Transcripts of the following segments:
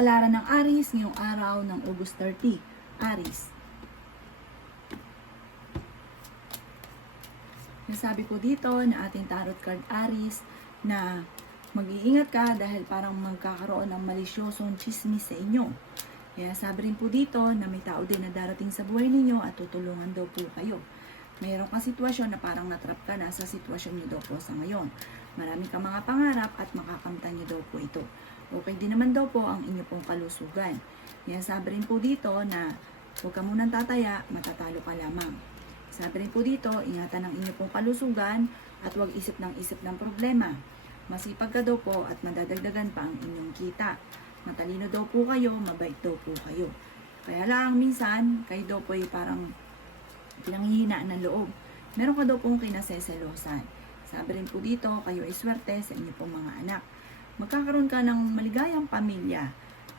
Kapalaran ng Aries ngayong araw ng August 30. Aries. Nasabi po dito na ating tarot card Aries na mag-iingat ka dahil parang magkakaroon ng malisyosong chismis sa inyo. Kaya sabi rin po dito na may tao din na darating sa buhay ninyo at tutulungan daw po kayo. Mayroon kang sitwasyon na parang natrap ka na sa sitwasyon niyo daw po sa ngayon. Marami kang mga pangarap at makakamtan niyo daw po ito. Okay din naman daw po ang inyo pong kalusugan. Kaya sabi rin po dito na huwag ka munang tataya, matatalo ka lamang. Sabi rin po dito, ingatan ang inyo pong kalusugan at huwag isip ng problema. Masipag ka daw po at madadagdagan pa ang inyong kita. Matalino daw po kayo, mabait daw po kayo. Kaya lang minsan, kayo daw po ay parang pinanghihinaan ng loob. Meron ka daw pong kinaseselosan. Sabi rin po dito, kayo ay swerte sa inyo pong mga anak. Magkakaroon ka ng maligayang pamilya.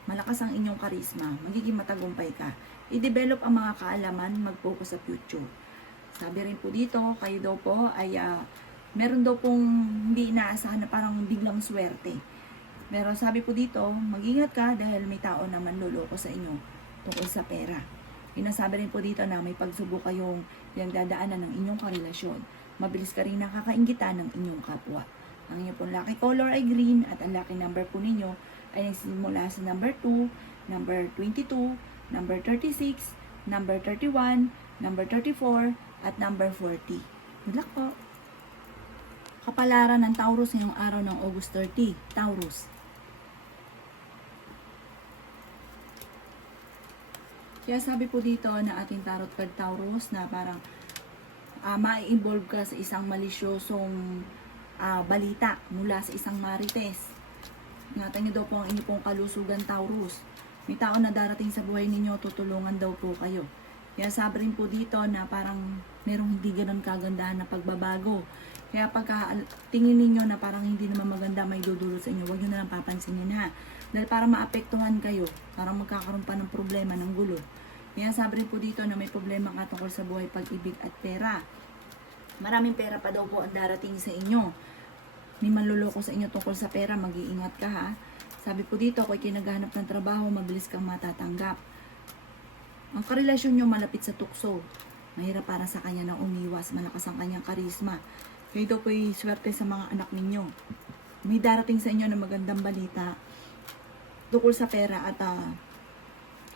Malakas ang inyong karisma. Magiging matagumpay ka. I-develop ang mga kaalaman, mag-focus sa future. Sabi rin po dito, kayo daw po ay meron daw pong hindi inaasahan na parang biglang swerte. Pero sabi po dito, mag-ingat ka dahil may tao na manloloko sa inyo tungkol sa pera. Inasabi rin po dito na may pagsubok kayong dadaanan ng inyong karelasyon. Mabilis ka rin nakakainggitan ng inyong kapwa. Ang inyong pong lucky color ay green at ang lucky number po ninyo ay nagsimula sa number 2, number 22, number 36, number 31, number 34, at number 40. Good luck po! Kapalaran ng Taurus ngayong araw ng August 30. Taurus. Kaya sabi po dito na ating tarot card Taurus na parang ma-involve ka sa isang malisyosong balita mula sa isang marites. Ingatan niyo daw po ang inyo pong kalusugan Taurus. May tao na darating sa buhay ninyo, tutulungan daw po kayo. Kaya sabi rin po dito na parang merong hindi ganun kagandahan na pagbabago. Kaya pagka tingin ninyo na parang hindi naman maganda may dudulot sa inyo, huwag nyo na lang papansinin ha. Dahil parang maapektuhan kayo, parang magkakaroon pa ng problema, ng gulo. Kaya sabi rin po dito na may problema ka tungkol sa buhay, pag-ibig at pera. Maraming pera pa daw po ang darating sa inyo. May manluloko sa inyo tungkol sa pera, mag-iingat ka ha. Sabi po dito, kung kinaghanap ng trabaho, mabilis kang matatanggap. Ang karelasyon nyo malapit sa tukso. Mahirap para sa kanya na umiwas, malakas ang kanyang karisma. Kayo daw po'y swerte sa mga anak ninyo. May darating sa inyo na magandang balita tungkol sa pera at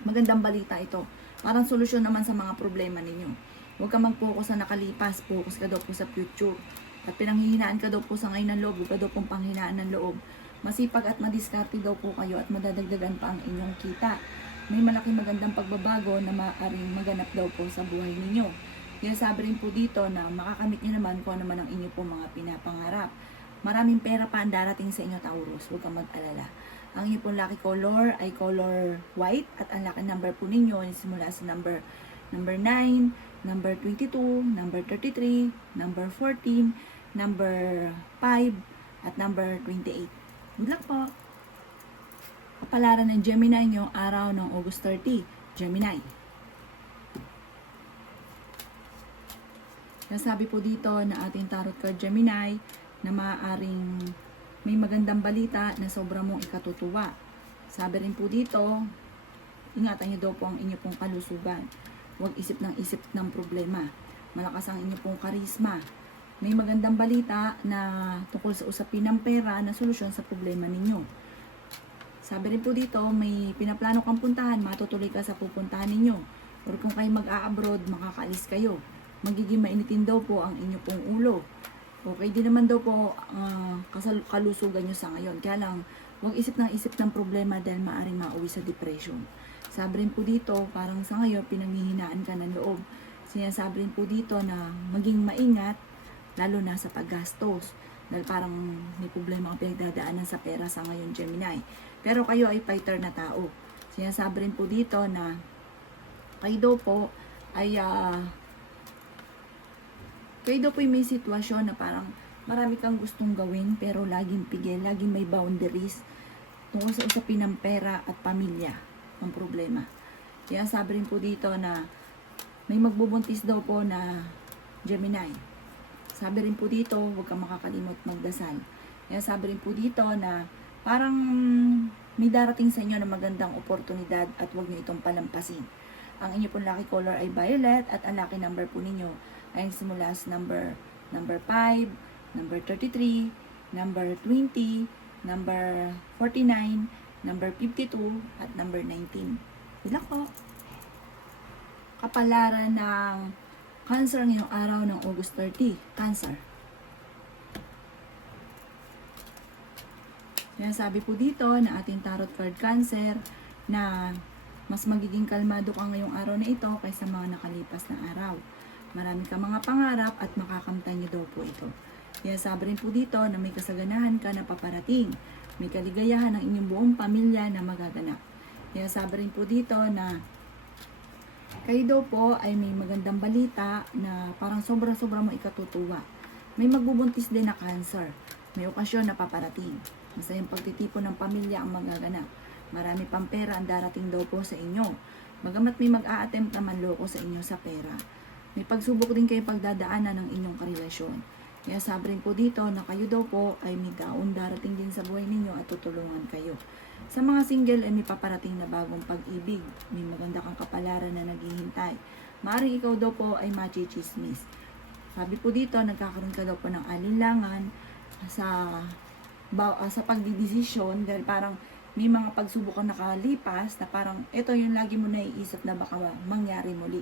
magandang balita ito. Parang solusyon naman sa mga problema ninyo. Huwag kang mag-focus sa nakalipas, focus ka daw po sa future. At pinanghihinaan ka daw po sa ngayon ng loob, huwag ka daw pong panghinaan ng loob. Masipag at madiskarte daw po kayo at madadagdagan pa ang inyong kita. May malaking magandang pagbabago na maaaring maganap daw po sa buhay ninyo. Kaya sabi rin po dito na makakamit nyo naman kung ano man ang inyo pong mga pinapangarap. Maraming pera pa ang darating sa inyo Taurus, huwag kang mag-alala. Ang inyo pong lucky color ay color white at ang lucky number po ninyo ay simula sa number 9, number 22, number 33, number 14, number 5, at number 28. Good luck po! Kapalaran ng Gemini ngayong araw ng August 30. Gemini. Nasabi po dito na ating tarot card Gemini na maaaring may magandang balita na sobra mong ikatutuwa. Sabi rin po dito, ingatan niyo daw po ang inyo pong kalusugan. Huwag isip ng problema. Malakas ang inyo pong karisma. May magandang balita na tungkol sa usapin ng pera na solusyon sa problema ninyo. Sabi rin po dito, may pinaplano kang puntahan, matutuloy ka sa pupuntahan ninyo. Or kung kayo mag-a-abroad, makakaalis kayo. Magiging mainitin daw po ang inyo pong ulo. Okay din naman daw po kalusugan nyo sa ngayon. Kaya lang, huwag isip ng problema dahil maaaring mauwi sa depression. Sabi rin po dito, parang sa ngayon, pinanghihinaan ka ng loob. Sinasabi rin po dito na maging maingat, lalo na sa paggastos. Dahil parang may problema ang pinagdadaanan sa pera sa ngayon, Gemini. Pero kayo ay fighter na tao. Sinasabi rin po dito na kayo daw po ay may sitwasyon na parang marami kang gustong gawin pero laging pigil, laging may boundaries tungkol sa usapin ng pera at pamilya ang problema. Kaya sabi rin po dito na may magbubuntis daw po na Gemini. Sabi rin po dito, huwag kang makakalimot magdasal. Kaya sabi rin po dito na Parang may darating sa inyo na magandang oportunidad at huwag nyo itong palampasin. Ang inyo pong lucky color ay violet at ang lucky number po ninyo ay simula sa number 5, number 33, number 20, number 49, number 52, at number 19. Bila ko. Kapalaran ng Cancer ngayong araw ng August 30. Cancer. Yan, sabi po dito na ating tarot card Cancer na mas magiging kalmado ka ngayong araw na ito kaysa mga nakalipas na araw. Marami ka mga pangarap at makakamtan niyo daw po ito. Yan, sabi rin po dito na may kasaganahan ka na paparating. May kaligayahan ng inyong buong pamilya na magaganap. Yan, sabi rin po dito na kayo daw po ay may magandang balita na parang sobra-sobra mo ikatutuwa. May magbubuntis din na Cancer. May okasyon na paparating. Masayang pagtitipon ng pamilya ang magaganap. Marami pang pera ang darating daw po sa inyo. Bagamat may mag-a-attempt na manloko sa inyo sa pera. May pagsubok din kayo pagdadaanan ng inyong karelasyon. Kaya sabi rin po dito na kayo daw po ay may daon darating din sa buhay ninyo at tutulungan kayo. Sa mga single ay may paparating na bagong pag-ibig. May maganda kang kapalaran na naghihintay. Maaaring ikaw daw po ay machichismis. Sabi po dito, nagkakaroon ka daw po ng alinlangan sa pagdidesisyon dahil parang may mga pagsubok kang nakalipas na parang ito yung lagi mo naiisip na baka mangyari muli.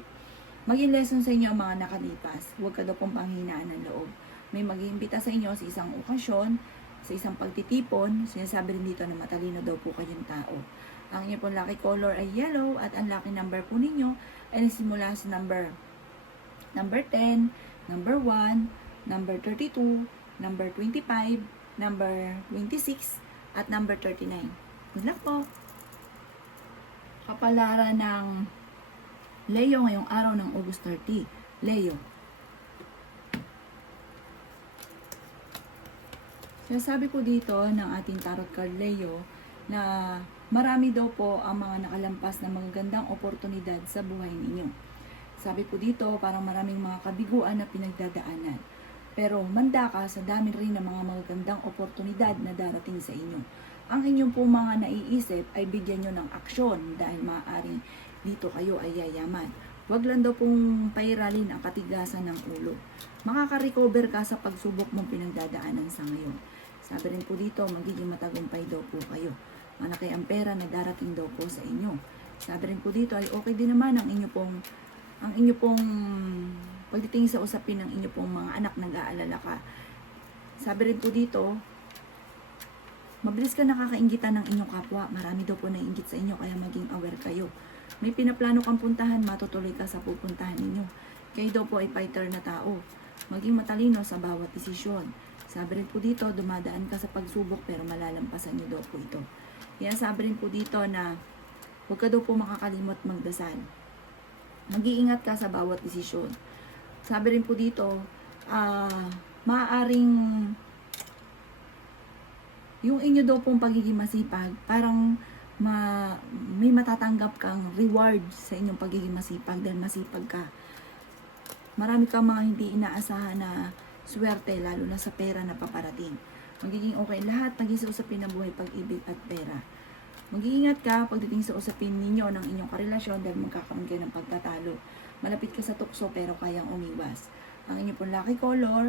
Maging lesson sa inyo ang mga nakalipas. Huwag ka daw pong panghinaan ng loob. May mag-iimbita sa inyo sa isang okasyon, sa isang pagtitipon. Sinasabi rin dito na matalino daw po kayong tao. Ang inyo pong lucky color ay yellow at ang lucky number po ninyo ay simula sa number 10, number 1, number 32, number 25, number 26, at number 39. Good luck po! Kapalaran ng Leo ngayong araw ng August 30. Leo. Sinasabi po dito ng ating tarot card Leo na marami daw po ang mga nakalampas na magagandang oportunidad sa buhay ninyo. Sabi po dito parang maraming mga kabiguan na pinagdadaanan. Pero manda ka sa dami rin ng mga magagandang oportunidad na darating sa inyo. Ang inyong po mga naiisip ay bigyan nyo ng aksyon dahil maaaring dito kayo ay yayaman. Huwag lang daw pong pairalin ang katigasan ng ulo. Makaka-recover ka sa pagsubok mong pinagdadaanan sa ngayon. Sabi rin po dito, magiging matagumpay daw po kayo. Malaki ang pera na darating daw po sa inyo. Sabi rin po dito ay okay din naman ang inyo pong pagdating sa usapin ng inyo pong mga anak, nag-aalala ka. Sabi rin po dito, mabilis ka nakakainggitan ng inyong kapwa. Marami daw po nainggit sa inyo kaya maging aware kayo. May pinaplano kang puntahan, matutuloy ka sa pupuntahan ninyo. Kayo daw po ay fighter na tao. Maging matalino sa bawat desisyon. Sabi rin po dito, dumadaan ka sa pagsubok pero malalampasan niyo daw po ito. Kaya sabi rin po dito na huwag ka daw po makakalimot magdasal. Mag-iingat ka sa bawat desisyon. Sabi rin po dito, maaaring yung inyo daw pong pagiging masipag, parang may matatanggap kang reward sa inyong pagiging masipag dahil masipag ka. Marami kang mga hindi inaasahan na swerte, lalo na sa pera na paparating. Magiging okay lahat, naging sa usapin ng buhay, pag-ibig at pera. Mag-iingat ka pagdating sa usapin ninyo ng inyong karelasyon dahil magkakaroon kayo ng pagtatalo. Malapit ka sa tukso pero kayang umiwas. Ang inyong pong lucky color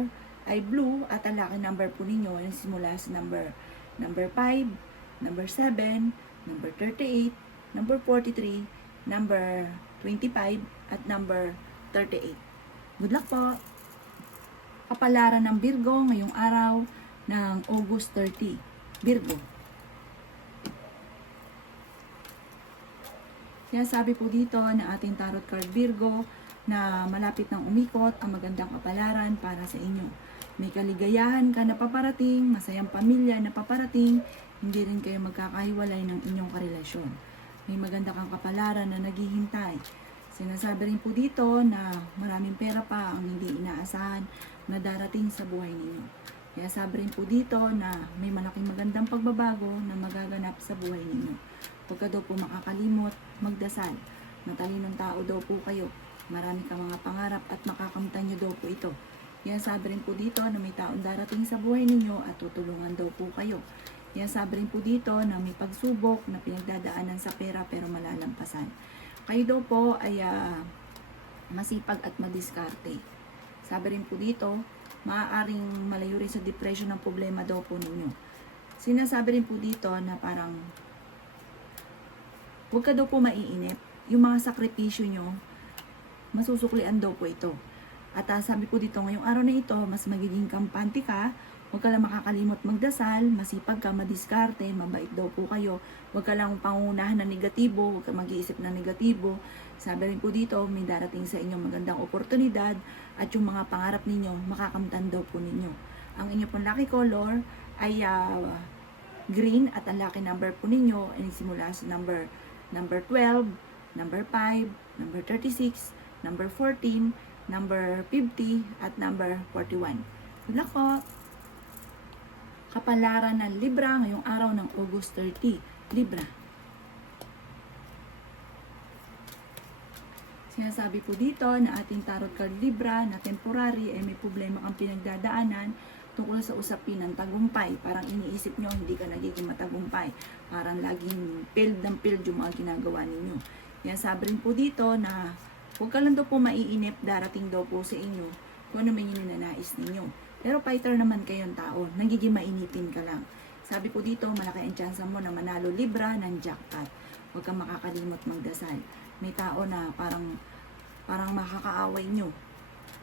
ay blue at ang lucky number po ninyo ay simula sa number 5, number 7, number 38, number 43, number 25, at number 38. Good luck po! Kapalaran ng Virgo ngayong araw ng August 30. Virgo. Kaya sabi po dito na ating tarot card Virgo na malapit ng umikot ang magandang kapalaran para sa inyo. May kaligayahan ka na paparating, masayang pamilya na paparating, hindi rin kayo magkakahiwalay ng inyong karelasyon. May maganda kang kapalaran na naghihintay. Sinasabi rin po dito na maraming pera pa ang hindi inaasahan na darating sa buhay ninyo. Kaya sabi rin po dito na may malaking magandang pagbabago na magaganap sa buhay ninyo. Huwag ka daw po makakalimot, magdasal. Matalinong tao daw po kayo. Marami kang mga pangarap at makakamtan nyo daw po ito. Kaya sabi rin po dito na may taong darating sa buhay ninyo at tutulungan daw po kayo. Kaya sabi rin po dito na may pagsubok na pinagdadaanan sa pera pero malalampasan. Kayo daw po ay masipag at madiskarte. Sabi rin po dito, maaaring malayo rin sa depression ng problema daw po ninyo. Sinasabi rin po dito na parang huwag ka daw po maiinip. Yung mga sakripisyo nyo, masusuklian daw po ito. At sabi po dito, ngayong araw na ito, mas magiging kampante ka. Huwag ka lang makakalimot magdasal, masipag ka, madiskarte, mabait daw po kayo. Huwag ka lang pangunahan ng negatibo, huwag ka mag-iisip ng negatibo. Sabi rin po dito, may darating sa inyo magandang oportunidad at yung mga pangarap ninyo, makakamtan daw po ninyo. Ang inyo pong lucky color ay green at ang lucky number po ninyo ay simula sa number 12, number 5, number 36, number 14, number 50, at number 41. Good luck po! Kapalaran ng Libra ngayong araw ng August 30. Libra. Sinasabi po dito na ating tarot card Libra na temporary ay may problema kang pinagdadaanan tungkol sa usapin ng tagumpay. Parang iniisip nyo, hindi ka nagiging matagumpay. Parang laging failed ng failed yung mga ginagawa ninyo. Yan sabi rin po dito na huwag ka lang daw po maiinip, darating daw po sa inyo kung ano man yung ninanais ninyo. Pero fighter naman kayong tao, nagiging mainipin ka lang. Sabi po dito, malaki ang tsansa mo na manalo Libra ng jackpot. Huwag kang makakalimot magdasal. May tao na parang makakaaway nyo.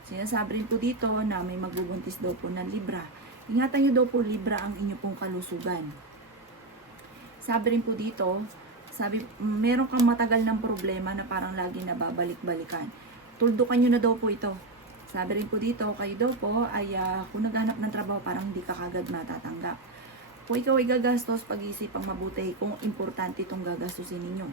Sinasabi rin po dito na may magbubuntis daw po ng Libra. Ingatan nyo daw po Libra ang inyo pong kalusugan. Sabi rin po dito, meron kang matagal ng problema na parang lagi nababalik-balikan. Tuldukan nyo na daw po ito. Sabi rin po dito, kayo daw po ay kung naghanap ng trabaho parang hindi ka kagad matatanggap. Kung ikaw ay gagastos, pag-iisipang mabuti kung importante itong gagastusin ninyo.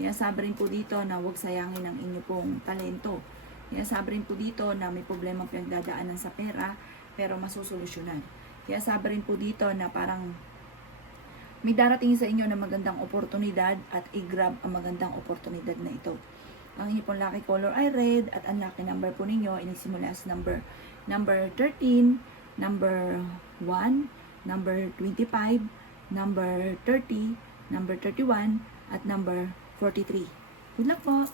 Kaya sabi rin po dito na huwag sayangin ang inyo pong talento. Kaya sabi rin po dito na may problema pinagdadaanan sa pera pero masusolusyonan. Kaya sabi rin po dito na parang may darating sa inyo na magandang oportunidad at i-grab ang magandang oportunidad na ito. Ang inyo pong lucky color ay red at ang lucky number po ninyo inisimula sa number 13, number 1, number 25, number 30, number 31, at number 43. Good luck po!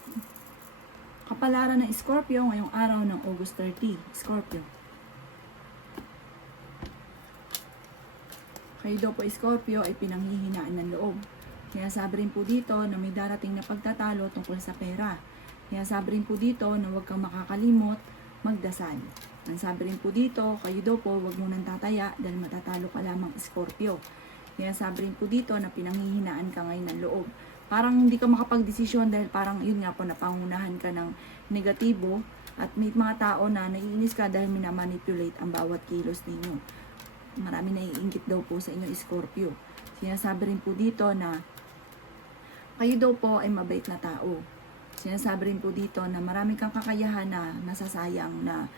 Kapalaran ng Scorpio ngayong araw ng August 30. Scorpio. Kayo daw po Scorpio ay pinanghihinaan ng loob. Kaya sabi rin po dito na may darating na pagtatalo tungkol sa pera. Kaya sabi rin po dito na huwag kang makakalimot magdasal. Ang sabi rin po dito, kayo daw po huwag munang tataya dahil matatalo ka lamang Scorpio. Kaya sabi rin po dito na pinanghihinaan ka ngayon ng loob. Parang hindi ka makapag-desisyon dahil parang yun nga po napangunahan ka ng negatibo at may mga tao na naiinis ka dahil minamanipulate ang bawat kilos ninyo. Marami naiingit daw po sa inyo Scorpio. Sinasabi rin po dito na kayo daw po ay mabait na tao. Sinasabi rin po dito na marami kang kakayahan na nasasayang na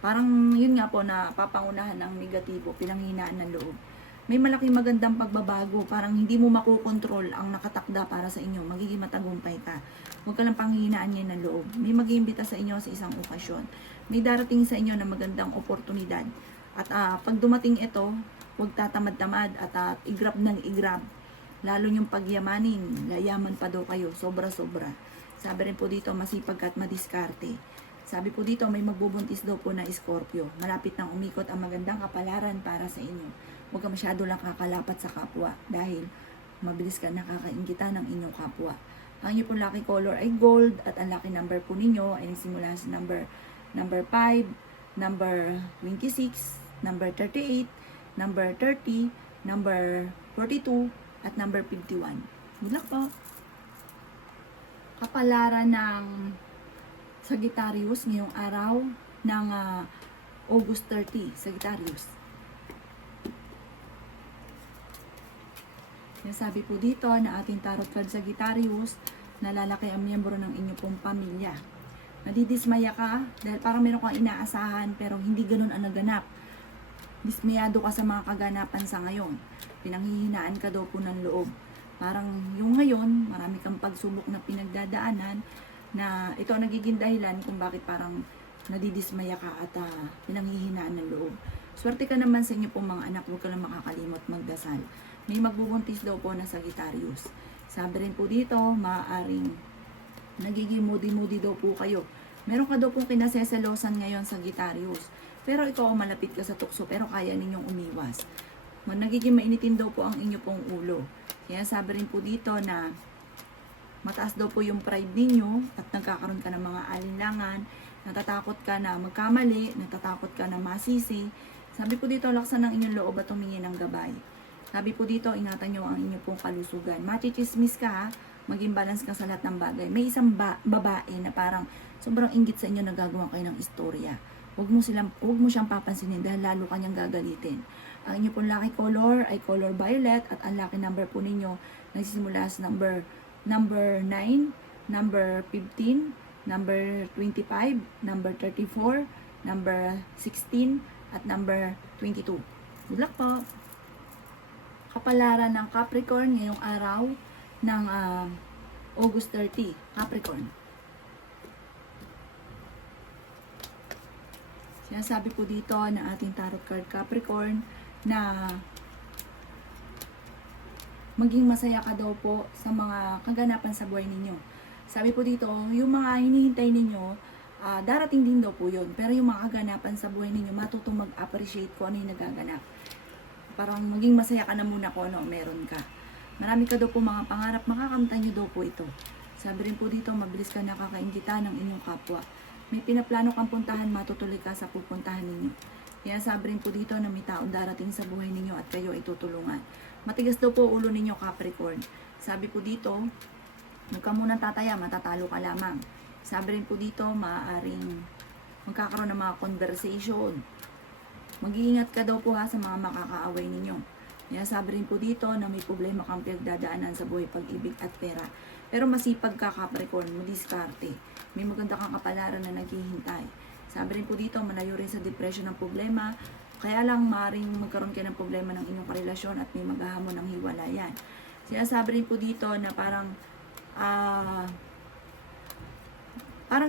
parang yun nga po na papangunahan ng negatibo, pinanghinaan ng loob. May malaking magandang pagbabago, parang hindi mo makokontrol ang nakatakda para sa inyo, magiging matagumpay ka. Huwag ka lang panghinaan niya ng loob. May mag-iimbita sa inyo sa isang okasyon. May darating sa inyo na magandang oportunidad. At pag dumating ito, huwag tatamad-tamad at i-grab ng i-grab. Lalo yung pagyamanin, layaman pa daw kayo, sobra-sobra. Sabi rin po dito, masipag at madiskarte. Sabi po dito, may magbubuntis daw po na Scorpio. Malapit nang umikot ang magandang kapalaran para sa inyo. Huwag ka masyado lang kakalapat sa kapwa dahil mabilis ka nakakainggitan ng inyong kapwa. Ang inyo po lucky color ay gold at ang lucky number po ninyo ay simula sa number 5, number 26, number 38, number 30, number 42, at number 51. Good luck po! Kapalaran ng Sagittarius ngayong araw ng August 30. Sagittarius. Sabi po dito na ating tarot card Sagittarius, nalalaki ang miyembro ng inyong pong pamilya. Nadidismaya ka dahil parang meron kang inaasahan pero hindi ganun ang naganap. Dismayado ka sa mga kaganapan sa ngayon. Pinanghihinaan ka daw po ng loob. Parang yung ngayon, marami kang pagsubok na pinagdadaanan na ito ang nagiging dahilan kung bakit parang nadidismaya ka at pinanghihinaan ng loob. Swerte ka naman sa inyo pong mga anak, huwag ka lang makakalimot magdasal. may magbubuntis daw po na Sagittarius. Sabi rin po dito, maaaring nagiging moody-moody daw po kayo. Meron ka daw pong kinaseselosan ngayon, Sagittarius. Pero ikaw malapit ka sa tukso, pero kaya ninyong umiwas. Nagiging mainitin daw po ang inyo pong ulo. Kaya sabi rin po dito na mataas daw po yung pride ninyo at nagkakaroon ka ng mga alinlangan, natatakot ka na magkamali, natatakot ka na masisi. Sabi po dito, laksan ng inyong loob at humingi ng gabay. Sabi po dito, ingatan nyo ang inyong pong kalusugan. Machichismis ka ha, maging balance ka sa lahat ng bagay. May isang babae na parang sobrang inggit sa inyo na gagawa kayo ng istorya. Huwag mo siyang papansinin dahil lalo kanyang gagalitin. Ang inyong pong lucky color ay color violet at ang lucky number po ninyo nagsisimula sa number 9, number 15, number 25, number 34, number 16, at number 22. Good luck po! Kapalaran ng Capricorn ngayong araw ng August 30. Capricorn. Sinasabi po dito ng ating tarot card Capricorn na maging masaya ka daw po sa mga kaganapan sa buhay ninyo. Sabi po dito, yung mga hinihintay ninyo, darating din daw po yun. Pero yung mga kaganapan sa buhay ninyo, matutong mag-appreciate kung ano yung nagaganap. Parang maging masaya ka na muna kung ano meron ka. Marami ka daw po mga pangarap, makakamtan nyo daw po ito. Sabi rin po dito, mabilis ka nakakaingita ng inyong kapwa. May pinaplano kang puntahan, matutuloy ka sa pupuntahan ninyo. Kaya sabi rin po dito na may taong darating sa buhay ninyo at kayo ay tutulungan. Matigas daw po ulo ninyo, Capricorn. Sabi po dito, huwag ka munang tataya, matatalo ka lamang. Sabi rin po dito, maaaring magkakaroon ng mga conversation. Mag-iingat ka daw po ha sa mga makakaaway ninyo. Kaya sabi rin po dito na may problema kang pinagdadaanan sa buhay, pag-ibig at pera. Pero masipag ka, Capricorn, madiskarte. May maganda kang kapalaran na naghihintay. Sabi rin po dito, malayo rin sa depression ng problema. Kaya lang maaaring magkaroon kayo ng problema ng inyong karelasyon at may maghahamon ng hiwalayan. Sinasabi rin po dito na parang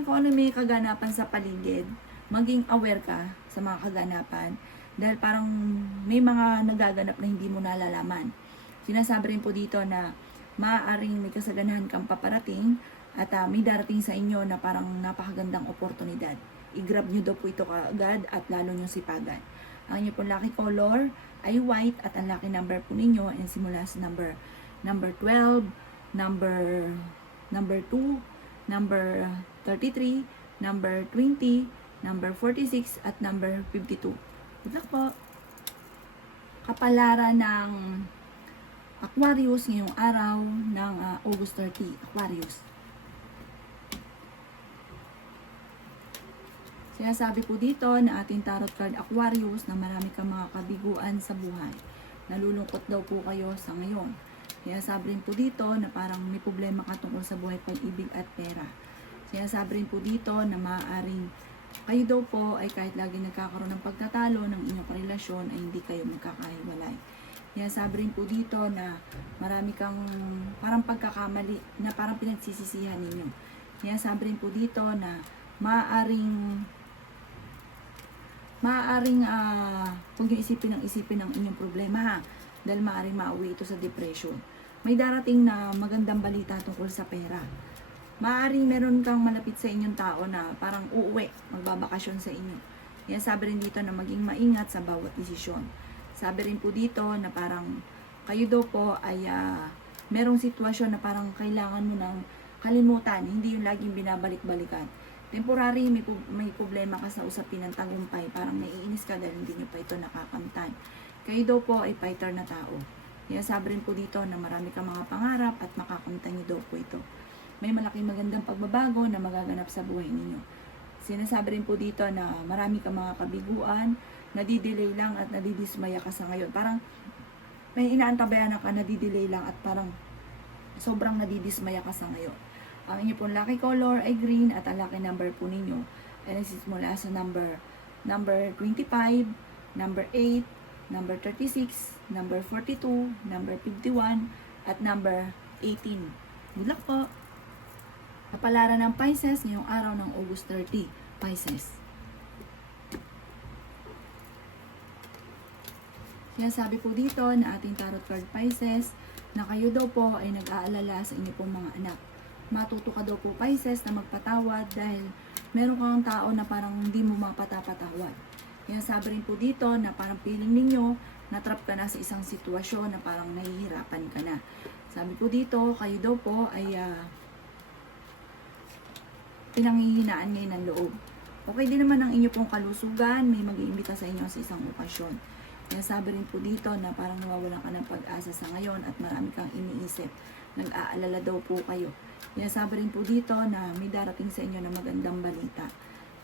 kung ano may kaganapan sa paligid, maging aware ka sa mga kaganapan dahil parang may mga nagaganap na hindi mo nalalaman. Sinasabi rin po dito na maaaring may kasaganahan kang paparating at may darating sa inyo na parang napakagandang oportunidad. I-grab nyo daw po ito kaagad at lalo nyo sipagan. Ang inyo pong lucky color ay white at ang lucky number po ninyo ay simula sa number 12, number 2, number 33, number 20, number 46, at number 52. Good luck po! Kapalaran ng Aquarius ngayong araw ng August 30. Aquarius. Sinasabi po dito na ating tarot card Aquarius na marami kang mga kabiguan sa buhay. Nalulungkot daw po kayo sa ngayon. Sinasabi rin po dito na parang may problema ka tungkol sa buhay, pag-ibig at pera. Sinasabi rin po dito na maaaring kayo daw po ay kahit lagi nagkakaroon ng pagtatalo ng inyong relasyon ay hindi kayo magkakahiwalay. Sinasabi rin po dito na marami kang parang pagkakamali na parang pinagsisisihan ninyo. Sinasabi rin po dito na maaaring huwag nyo isipin ng inyong problema ha, dahil maaaring mauwi ito sa depression. May darating na magandang balita tungkol sa pera. Maaaring meron kang malapit sa inyong tao na parang uuwi, magbabakasyon sa inyo. Kaya sabi rin dito na maging maingat sa bawat desisyon. Sabi rin po dito na parang kayo daw po ay merong sitwasyon na parang kailangan mo ng kalimutan, hindi yung laging binabalik-balikan. Temporary, may problema ka sa usapin ng tagumpay. Parang naiinis ka dahil hindi nyo pa ito nakakamtan. Kayo daw po ay fighter na tao. Kaya sabi rin po dito na marami kang mga pangarap at makakamtan nyo daw po ito. May malaking magandang pagbabago na magaganap sa buhay ninyo. Sinasabi rin po dito na marami kang mga kabiguan, nadidelay lang at nadidismaya ka sa ngayon. Parang may inaantabayan ka, nadidelay lang at parang sobrang nadidismaya ka sa ngayon. Ang inyo pong lucky color ay green at ang lucky number po ninyo ay nagsisimula sa number 25, number 8, number 36, number 42, number 51, at number 18. Good luck po! Kapalaran ng Pisces ngayong araw ng August 30. Pisces. Kaya sabi po dito na ating tarot card Pisces na kayo daw po ay nag-aalala sa inyo pong mga anak. Matuto ka daw po Pisces na magpatawad dahil meron kang tao na parang hindi mo mapatapatawad. Kaya sabi rin po dito na parang feeling ninyo natrap ka na sa isang sitwasyon na parang nahihirapan ka na. Sabi po dito, kayo daw po ay pinanghihinaan ngayon ng loob. Okay din naman ang inyo pong kalusugan, may mag-iimbita sa inyo sa isang okasyon. Kaya sabi rin po dito na parang nawawalan ka ng pag-asa sa ngayon at marami kang iniisip. Nag-aalala daw po kayo. Kaya sabi rin po dito na may darating sa inyo na magandang balita.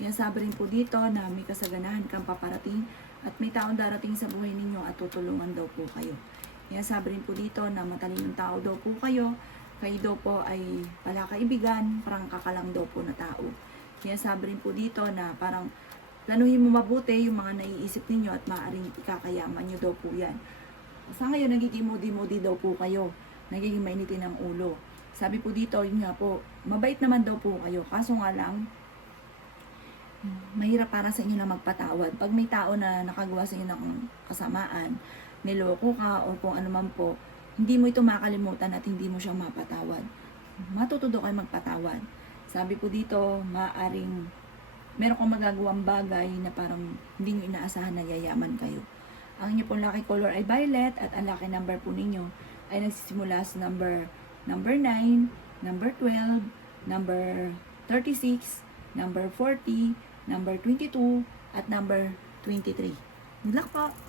Kaya sabi rin po dito na may kasaganahan kang paparating at may taong darating sa buhay ninyo at tutulungan daw po kayo. Kaya sabi rin po dito na matalinong tao daw po kayo. Kayo daw po ay pala kaibigan, parang kakalang daw po na tao. Kaya sabi rin po dito na parang planuhin mo mabuti yung mga naiisip ninyo at maaaring ikakayaman nyo daw po yan. Sa ngayon, nagiging moody-moody daw po kayo. Nagiging mainitin ang ulo. Sabi po dito, yun nga po, mabait naman daw po kayo. Kaso nga lang, mahirap para sa inyo na magpatawad. Pag may tao na nakagawa sa inyo ng kasamaan, niloko ka o kung ano man po, hindi mo ito makalimutan at hindi mo siyang mapatawad. Matututo kayo magpatawad. Sabi po dito, maaring meron kang magagawang bagay na parang hindi nyo inaasahan na yayaman kayo. Ang inyo pong lucky color ay violet at ang lucky number po ninyo ay nagsisimula sa number 9, number 12, number 36, number 40, number 22, at number 23. Good luck po!